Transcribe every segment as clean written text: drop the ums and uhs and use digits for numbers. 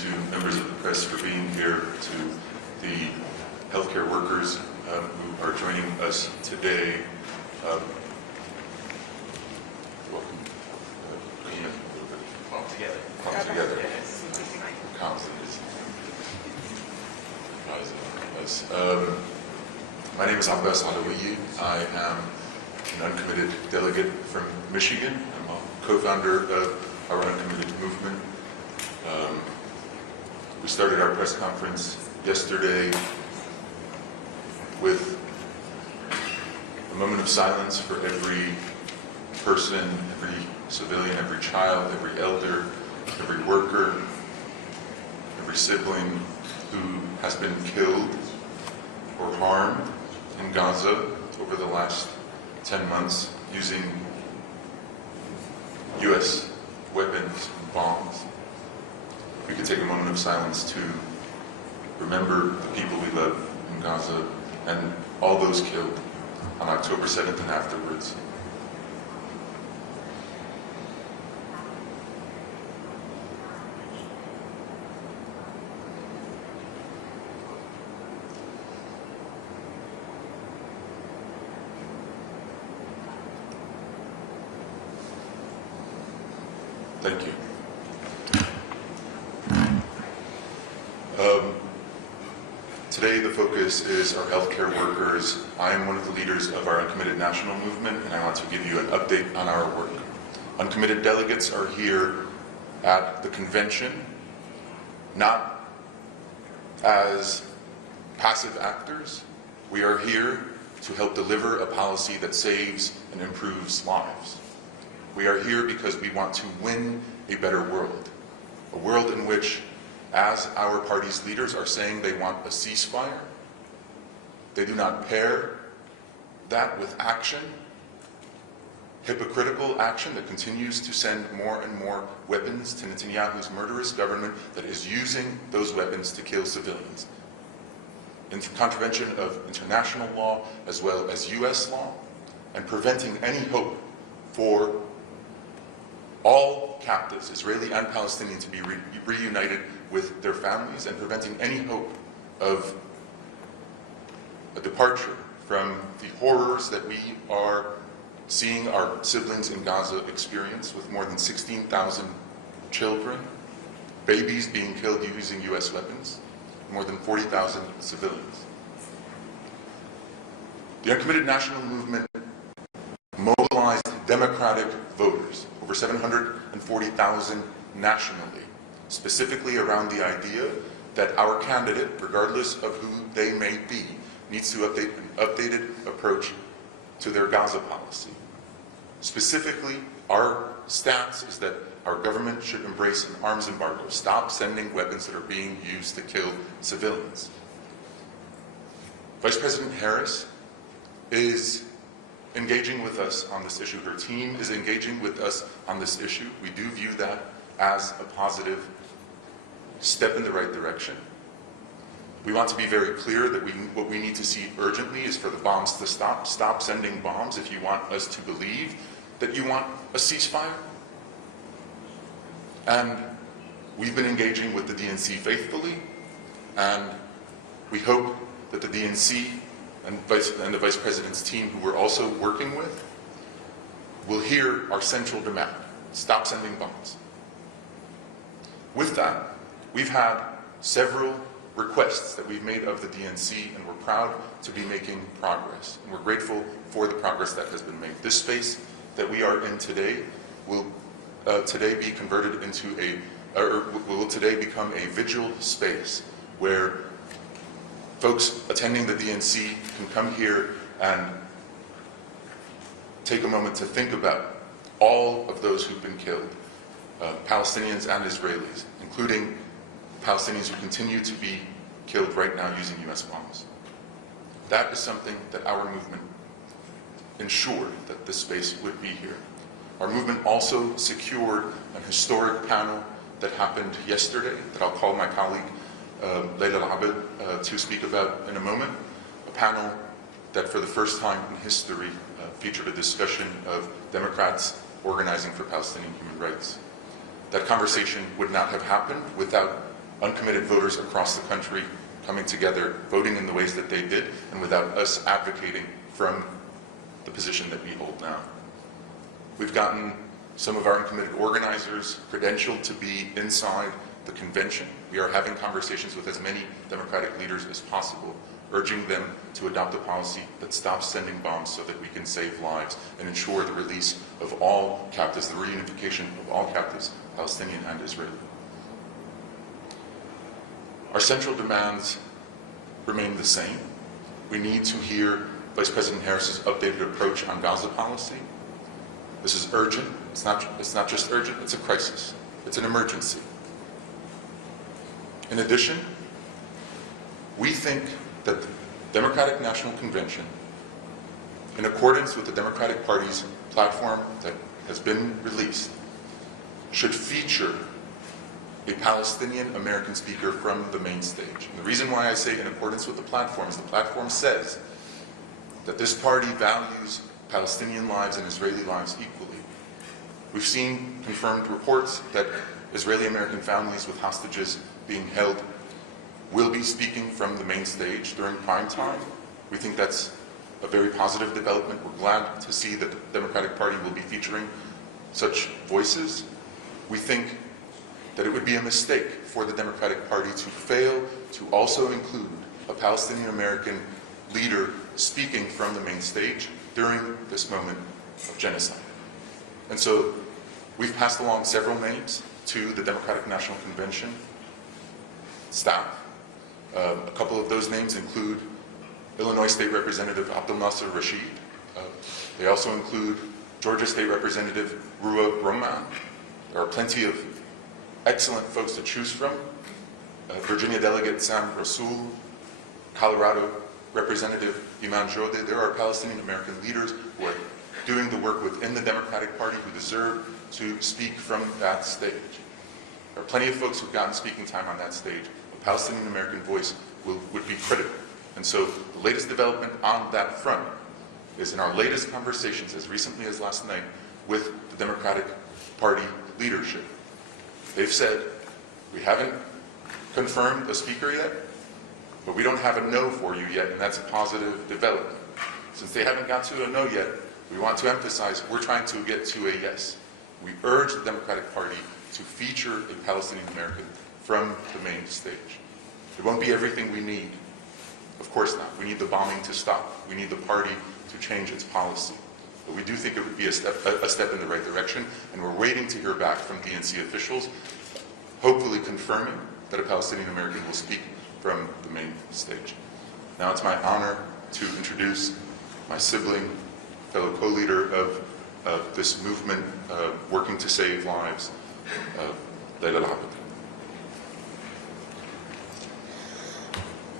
to members of the press for being here, to the healthcare workers who are joining us today. Welcome. All together. My name is Abbas Alawieh. I am an Uncommitted Delegate from Michigan. I'm a co-founder of our Uncommitted movement. We started our press conference yesterday with a moment of silence for every person, every civilian, every child, every elder, every worker, every sibling who has been killed or harmed in Gaza over the last 10 months using U.S. weapons and bombs. We could take a moment of silence to remember the people we love in Gaza and all those killed on October 7th and afterwards. Thank you. Today the focus is our healthcare workers. I am one of the leaders of our Uncommitted National Movement, and I want to give you an update on our work. Uncommitted delegates are here at the convention, not as passive actors. We are here to help deliver a policy that saves and improves lives. We are here because we want to win a better world, a world in which, as our party's leaders are saying they want a ceasefire, they do not pair that with action, hypocritical action that continues to send more and more weapons to Netanyahu's murderous government that is using those weapons to kill civilians, in contravention of international law as well as U.S. law, and preventing any hope for all captives, Israeli and Palestinian, to be reunited with their families, and preventing any hope of a departure from the horrors that we are seeing our siblings in Gaza experience, with more than 16,000 children, babies being killed using U.S. weapons, more than 40,000 civilians. The Uncommitted National Movement mobilized democratic voters, over 740,000 nationally, specifically around the idea that our candidate, regardless of who they may be, needs to update an updated approach to their Gaza policy. Specifically, our stance is that our government should embrace an arms embargo, stop sending weapons that are being used to kill civilians. Vice President Harris is engaging with us on this issue. Her team is engaging with us on this issue. We do view that as a positive step in the right direction. We want to be very clear that what we need to see urgently is for the bombs to stop. Stop sending bombs if you want us to believe that you want a ceasefire. And we've been engaging with the DNC faithfully, and we hope that the DNC and the Vice President's team, who we're also working with, will hear our central demand: stop sending bombs. With that, we've had several requests that we've made of the DNC, and we're proud to be making progress. And we're grateful for the progress that has been made. This space that we are in today will today be converted into will today become a vigil space where folks attending the DNC can come here and take a moment to think about all of those who've been killed, Palestinians and Israelis, including Palestinians who continue to be killed right now using U.S. bombs. That is something that our movement ensured that this space would be here. Our movement also secured an historic panel that happened yesterday that I'll call my colleague Layla Al-Abed to speak about in a moment. A panel that for the first time in history featured a discussion of Democrats organizing for Palestinian human rights. That conversation would not have happened without uncommitted voters across the country coming together, voting in the ways that they did, and without us advocating from the position that we hold now. We've gotten some of our uncommitted organizers credentialed to be inside the convention. We are having conversations with as many Democratic leaders as possible, urging them to adopt a policy that stops sending bombs so that we can save lives and ensure the release of all captives, the reunification of all captives, Palestinian and Israeli. Our central demands remain the same. We need to hear Vice President Harris's updated approach on Gaza policy. This is urgent. It's not just urgent, it's a crisis. It's an emergency. In addition, we think that the Democratic National Convention, in accordance with the Democratic Party's platform that has been released, should feature a Palestinian American speaker from the main stage. And the reason why I say in accordance with the platform is the platform says that this party values Palestinian lives and Israeli lives equally. We've seen confirmed reports that Israeli American families with hostages being held will be speaking from the main stage during prime time. We think that's a very positive development. We're glad to see that the Democratic Party will be featuring such voices. We think that it would be a mistake for the Democratic Party to fail to also include a Palestinian American leader speaking from the main stage during this moment of genocide. And so we've passed along several names to the Democratic National Convention staff. A couple of those names include Illinois State Representative Abdel Nasser Rashid. They also include Georgia State Representative Rua Roman. There are plenty of excellent folks to choose from. Virginia Delegate Sam Rasool, Colorado Representative Iman Jodeh. There are Palestinian American leaders who are doing the work within the Democratic Party who deserve to speak from that stage. There are plenty of folks who've gotten speaking time on that stage. A Palestinian American voice would be critical. And so the latest development on that front is in our latest conversations, as recently as last night, with the Democratic Party leadership. They've said, we haven't confirmed a speaker yet, but we don't have a no for you yet, and that's a positive development. Since they haven't got to a no yet, we want to emphasize we're trying to get to a yes. We urge the Democratic Party to feature a Palestinian American from the main stage. It won't be everything we need. Of course not. We need the bombing to stop. We need the party to change its policy. But we do think it would be a step in the right direction, and we're waiting to hear back from DNC officials, hopefully confirming that a Palestinian American will speak from the main stage. Now it's my honor to introduce my sibling, fellow co-leader of this movement working to save lives, Layla Al-Abadi.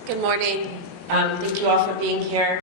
Good morning. Thank you all for being here.